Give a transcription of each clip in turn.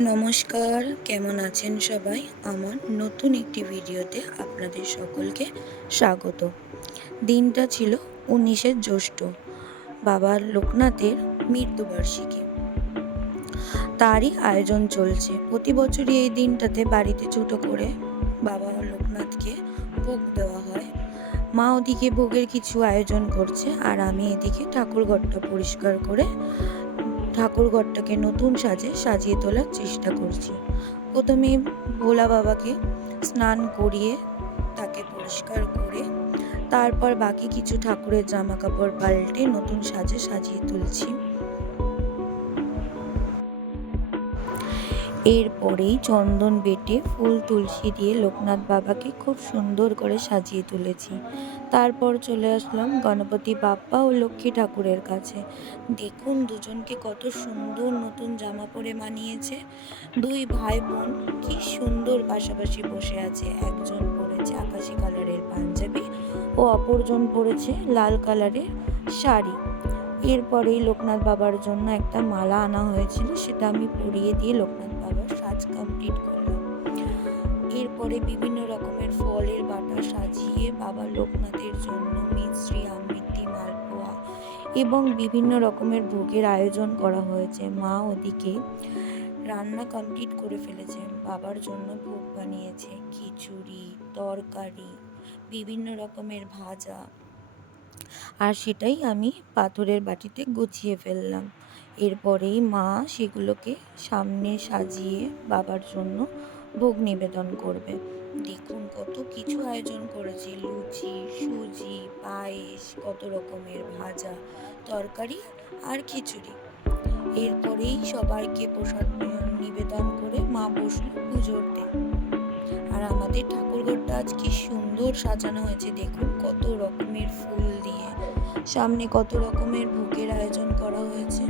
নমস্কার, কেমন আছেন সবাই? আমার নতুন একটি ভিডিওতে আপনাদের সকলকে স্বাগত। দিনটা ছিল 19শে জ্যৈষ্ঠ, বাবা লোকনাথের মৃত্যুবার্ষিকী। তারই আয়োজন চলছে। প্রতি বছরই এই দিনটাতে বাড়িতে ছোট করে বাবা লোকনাথকে ভোগ দেওয়া হয়। মা ওদিকে ভোগের কিছু আয়োজন করছে, আর আমি এদিকে ঠাকুরঘরটা পরিষ্কার করে ঠাকুরঘরটাকে নতুন সাজে সাজিয়ে তোলার চেষ্টা করছি। প্রথমে ভোলা বাবাকে স্নান করিয়ে তাকে পরিষ্কার করে তারপর বাকি কিছু ঠাকুরের জামা কাপড় পাল্টে নতুন সাজে সাজিয়ে তুলছি। এরপরেই চন্দন বেটে ফুল তুলসী দিয়ে লোকনাথ বাবাকে খুব সুন্দর করে সাজিয়ে তুলেছি। তারপর চলে আসলাম গণপতি বাপ্পা ও লক্ষ্মী ঠাকুরের কাছে। দেখুন দুজনকে কত সুন্দর নতুন জামা পরে মানিয়েছে। দুই ভাই বোন কি সুন্দর পাশাপাশি বসে আছে। একজন পরেছে আকাশি কালারের পাঞ্জাবি ও অপরজন পরেছে লাল কালারের শাড়ি। এরপরেই লোকনাথ বাবার জন্য একটা মালা আনা হয়েছিল, সেটা আমি পরিয়ে দিয়ে লোকনাথ বাবার সাজ কমপ্লিট করলাম। এরপরে বিভিন্ন রকমের ফলের বাটা সাজিয়ে বাবা লোকনাথের জন্য মিশ্রি, আমৃতি, মালপোয়া এবং বিভিন্ন রকমের ভোগের আয়োজন করা হয়েছে। মা ওদিকে রান্না কমপ্লিট করে ফেলেছে, বাবার জন্য ভোগ বানিয়েছে খিচুড়ি, তরকারি, বিভিন্ন রকমের ভাজা, আর সেটাই আমি পাথরের বাটিতে গুছিয়ে ফেললাম। এরপরেই মা সেগুলোকে সামনে সাজিয়ে বাবার জন্য ভোগ নিবেদন করবে। দেখুন কত কিছু আয়োজন করেছি, লুচি, সুজি, পায়েস, কত রকমের ভাজা, তরকারি আর খিচুড়ি। এরপরেই সবাইকে প্রসাদ নিবেদন করে মা বসলো পুজোতে। আর আমাদের ঠাকুরঘরটা আজ কি সুন্দর সাজানো হয়েছে, দেখুন কত রকমের ফুল দিয়ে, সামনে কত রকমের ভোগের আয়োজন করা হয়েছে।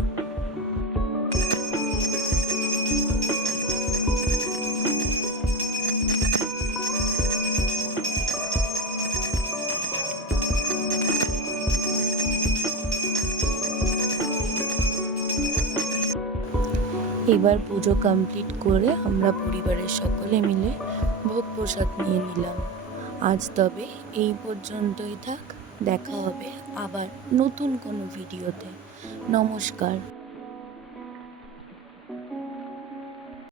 এবার পুজো কমপ্লিট করে আমরা পরিবারের সকলে মিলে ভোগ প্রসাদ নিয়ে নিলাম। আজ তবে এই পর্যন্তই থাক, দেখা হবে আবার নতুন কোনো ভিডিওতে। নমস্কার।